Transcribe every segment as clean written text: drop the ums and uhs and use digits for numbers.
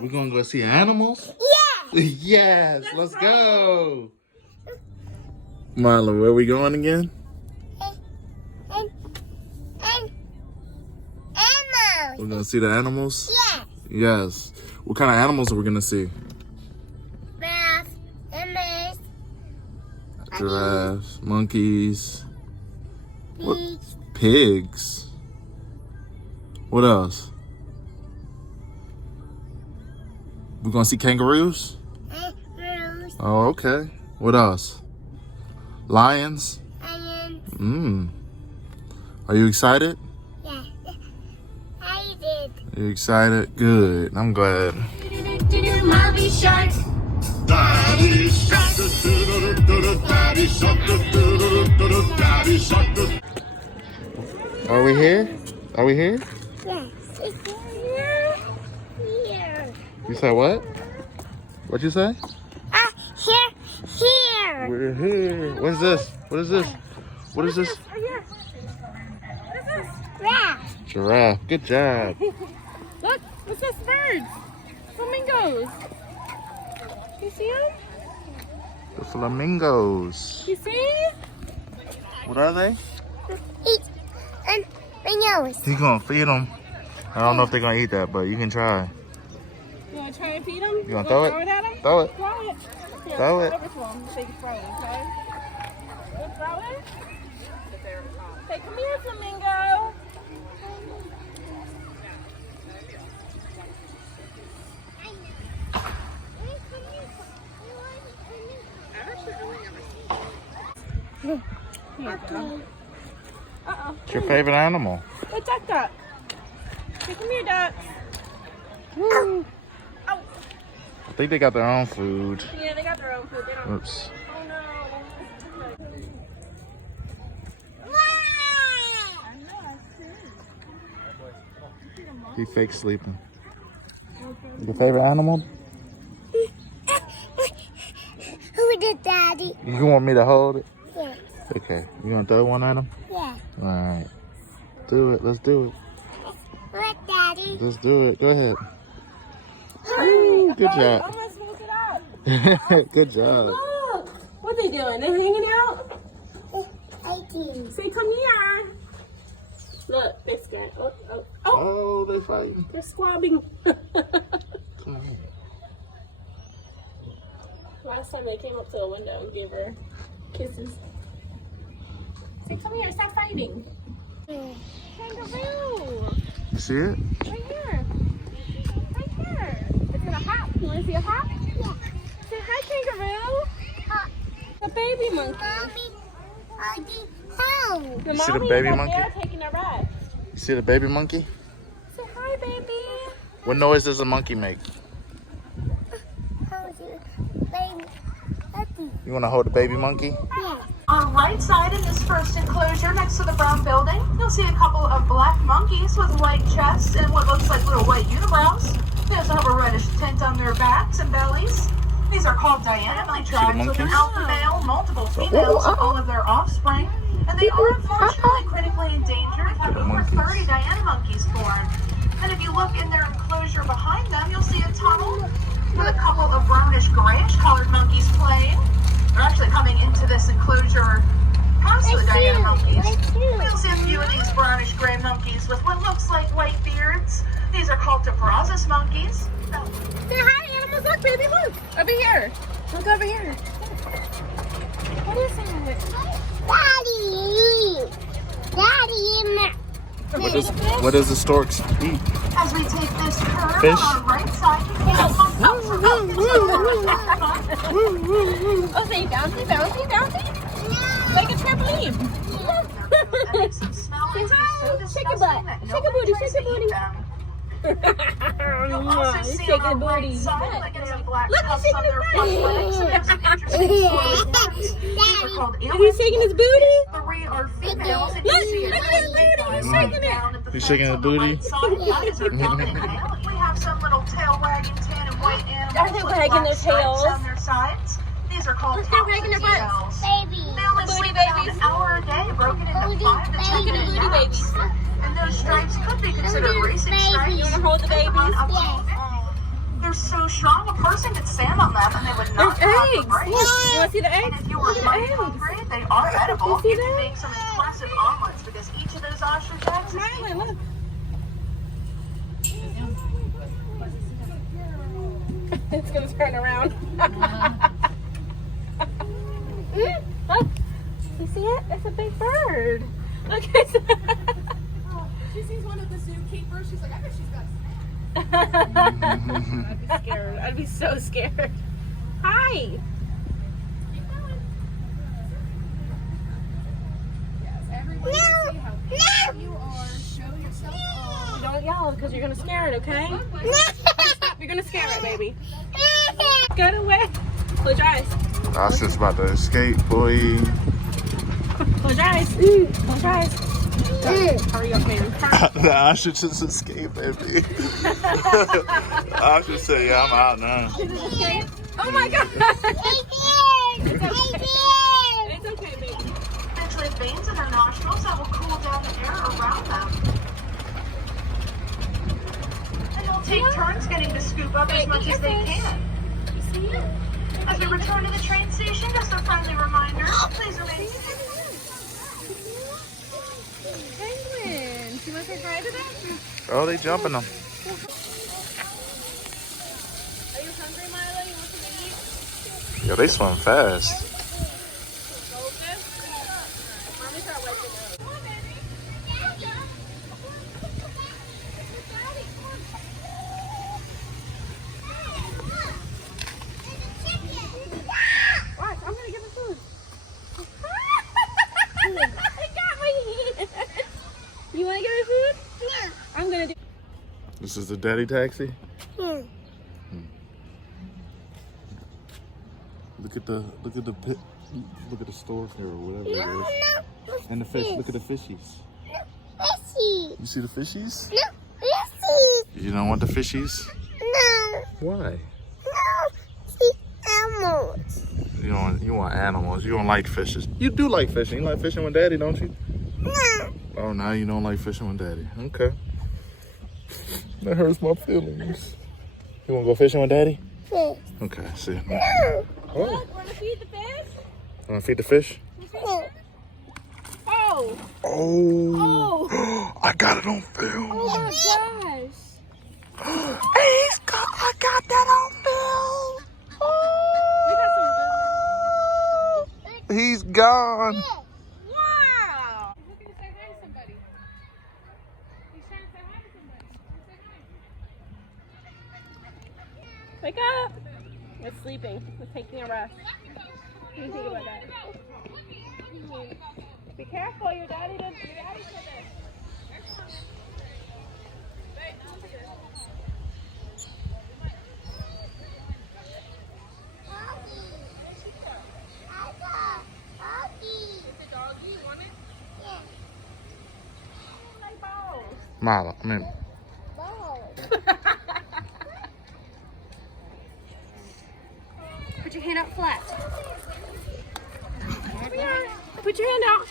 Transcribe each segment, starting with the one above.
We're gonna go see animals? Yeah. Yes, let's go. Mila, where are we going again? Animals. We're gonna see the animals? Yes. Yes. What kind of animals are we gonna see? Giraffes, lemurs, Giraffes, monkeys, pigs, pigs. What else? We're gonna see kangaroos? kangaroos, Oh, okay. What else? Lions? lions. Are you excited? Yeah. I did. Are you excited? Good. I'm glad. Mommy shark. Daddy shark, daddy shark, daddy shark. Are we here? Are we here? Yes. It's here. Here. You said what? What'd you say? Here. We're here. What is this? What is this? What is this? Right here. What is this? Giraffe. Giraffe. Good job. Look, what's this? Birds. Flamingos. You see them? The flamingos. You see? What are they? Eat and flamingos. He's gonna feed them. I don't know if they're gonna eat that, but you can try. You want to try and feed them? You gonna throw it? Throw it at them? Throw it. Throw it. Here, Throw it. Over to them so you can throw it, okay? You throw it? Hey, come here, flamingo. Here you go. Uh-oh. What's your favorite animal? Hey, duck. Hey, come here, ducks. Woo. Oh. I think they got their own food. Yeah, they got their own food. They don't. Oops. Oh no. He fake sleeping. Your favorite animal? Who did Daddy? You want me to hold it? Yeah. Okay. You gonna throw one at him? Yeah. All right. Do it. Let's do it. What, Daddy? Let's do it. Go ahead. Woo, good job. Almost woke it up. Good job. Look. What they doing? They hanging out? 18. Say, come here. Look, this guy. Oh, oh, oh. Oh, they fighting. They're squabbing. Come on. Last time they came up to the window and gave her kisses. Say, come here. Stop fighting. Kangaroo. You see it? Right here. Right here. It's in a hop. You want to see a hop? Yeah. Say hi, kangaroo. The baby monkey. Mommy, I did home. The You see the mommy baby is up monkey? there taking a rest. You see the baby monkey? Say hi, baby. What noise does a monkey make? How's your baby? Daddy. You want to hold the baby monkey? Yeah. On the right side in this first enclosure next to the brown building, you'll see a couple of black monkeys with white chests and what looks like little white unibrows. They also have a reddish tint on their backs and bellies. These are called dynamically tribes with an alpha male, multiple females, and all of their offspring. And they are unfortunately critically endangered, have over 30 Diana monkeys born. And if you look in their enclosure behind them, you'll see a tunnel with a couple of brownish grayish colored monkeys playing. They're actually coming into this enclosure past the Diana monkeys. You'll see a few of these brownish gray monkeys with what looks like white beards. These are called Brazos monkeys. Say hi, animals. Look, baby, look. Over here. Look over here. What is that? Daddy. What does the storks eat? As we take this curve Fish? on our right side, Oh, say bouncy, bouncy, bouncy. Like a trampoline. Shake your butt. Shake your booty. Shake your booty. You'll also see Shake on your our right booty. side, like some black Look, cuffs he's on shaking their his front legs, and they have some interesting squirrely horns. These are called Is he earrings. shaking his booty? Three are females, and you Look, see a look at his booty. He's shaking down it. at the He's fence shaking his on the booty? right side. That is a dominant male. We have some little tail wagging tan and white animals They're with wagging black their stripes tails. on their sides. These are called They're wagging their butts. cockatiels. Baby. They only Booty sleep about babies. an hour a day, broken into 5 to 10 Look at the minute booty naps. babies. And those stripes could be considered racing stripes. You want to hold the babies? They run up to Yes. They're They're so strong, a person could stand on them and they would not There's have eggs. to break. Look, you want to see the eggs? And if you were Look at the mighty eggs. hungry, they are edible. You see You can that? make some impressive omelets because each of those ostrich eggs is Smiling, look. It's gonna turn around. Look, you see it? It's a big bird. Look, it's She sees one of the zookeepers. She's like, I bet she's got a I'd be scared. I'd be so scared. Hi. Keep going. Yes, everyone can see how beautiful you are. Show yourself off. Don't yell because you're gonna scare it, okay? You're gonna scare it, baby. Get away. Close your eyes. I was just about to escape, boy. Close your eyes. Close your eyes. Hurry up, baby. I should just escape, baby. I should say, yeah, I'm out now. Oh my God. It's It's okay, baby. actually veins in their nostrils that will cool down the air around them. And they'll take turns getting to scoop up as much as they can. As we return to the train station, just a friendly reminder, please remain seated. Penguin. You want to say hi to them? Oh, they jumping them. Are you hungry, Mila? You want something to eat? Yo, they swim fast. Goldfish? Mommy start wiping up. Come on, baby. Watch, I'm gonna give him food. He got me. You wanna give me food? Yeah. I'm gonna do. This is the daddy taxi. Look at the pit. Look at the store here or whatever it is. And the fish. Look at the fishies. Fishy. You see the fishies? No, fishy. You don't want the fishies? No, Why? no. See animals. You want animals. You don't like fishes. You do like fishing. You like fishing with daddy, don't you? No. Oh, now you don't like fishing with daddy. Okay. That hurts my feelings. You want to go fishing with daddy? Fish. Okay, see. No. Oh, Look, wanna feed the fish? want to feed the fish? No. Oh! Oh. I got it on film. Oh my gosh! I got that on film. We got some good. He's gone. Wow! He's looking to say hi to somebody. He's trying to say hi to somebody. Say hi. Wake up! It's sleeping. It's taking a rest. What do you think about that? Be careful, your daddy said this. Mila, I mean, Put your hand out flat. Come here. Put your hand out.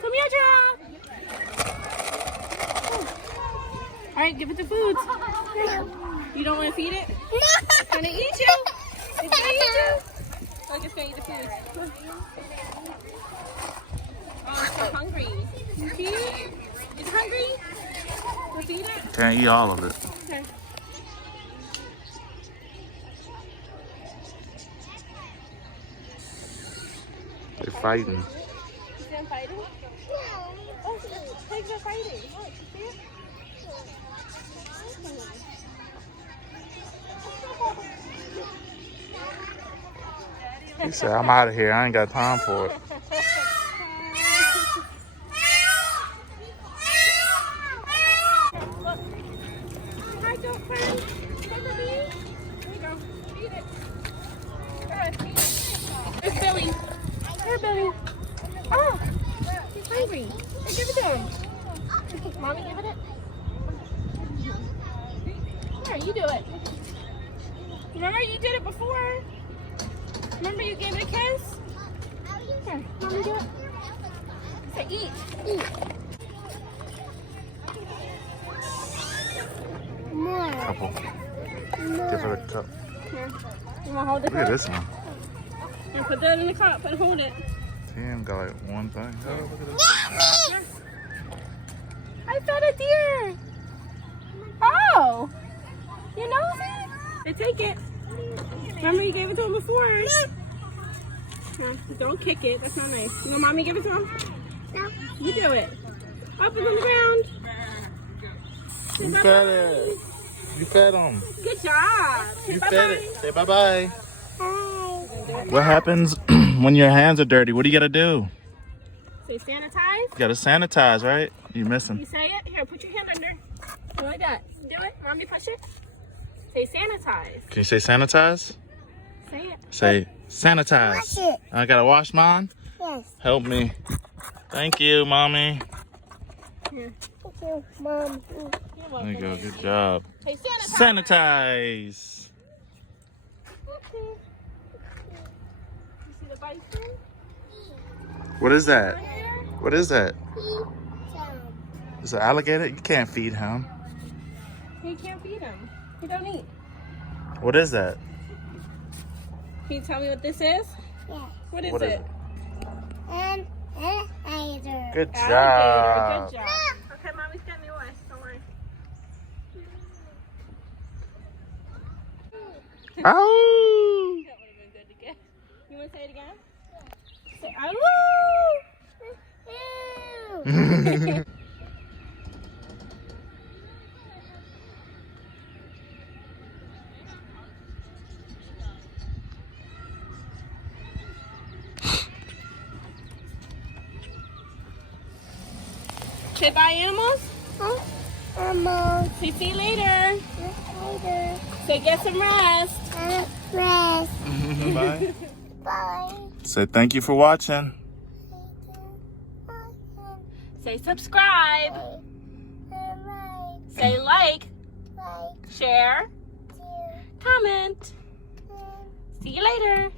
Come here, Gerald. All right, give it the food. You don't want to feed it? It's gonna eat you. It's gonna eat you. Look, it's gonna eat the food. Oh, it's so hungry. See? It's hungry. We'll feed it. can't eat all of it. Okay. They're fighting. You see them fighting? Oh, the pigs are fighting. Look, you see it? He said, I'm out of here. I ain't got time for it. Look. Hi, goat friend. Come to me. There you go. Eat it. Good. There's Billy. Here, Billy. Oh, he's hungry. Hey, give it to him. Mommy, give it. Here, you do it. Remember you did it before? Remember you gave it a kiss? Here, Mommy, do it. Say, eat. Eat. More. Couple. Give her the cup. Here. You want to hold the Look at cup? this one. Here, put that in the cup and hold it. He ain't got like one thing. Oh, look at this. Here. I fed a deer. Oh. You nosy? Hey, take it. Remember you gave it to him before. Here, don't kick it. That's not nice. You want mommy to give it to him? No. You do it. Up and on the ground. You fed it. You fed him. Good job. Say You bye-bye. fed it. Say bye-bye. Hi. What happens when your hands are dirty? What do you gotta do? Say sanitize. You gotta sanitize, right? You miss You him. say it. Here, put your hand under. Go like that. Do it. Mommy, push it. Say sanitize. Can you say sanitize? Say it. Say sanitize. Wash it. I gotta wash mine? Yes. Help me. Thank you, mommy. Here. Thank you, Mom. You're There welcome. you go. Good job. Say sanitize. Sanitize. You see the bison? What is that? Here. What is that? Down. Is it an alligator? You can't feed him. You can't feed him. He don't eat. What is that? Can you tell me what this is? Yes. What is What is it? it? And alligator. Good Alligator. job. Good job. Okay, mommy's getting away. Don't worry. Ow! That would have been good to get. You want to say it again? Say, Ew. Say bye, animals. Almost. Say see you later. Later. Say get some rest. Rest. Bye. Bye. Say thank you for watching. Say subscribe. Right. Say like, Like. share, Two. comment. See you later.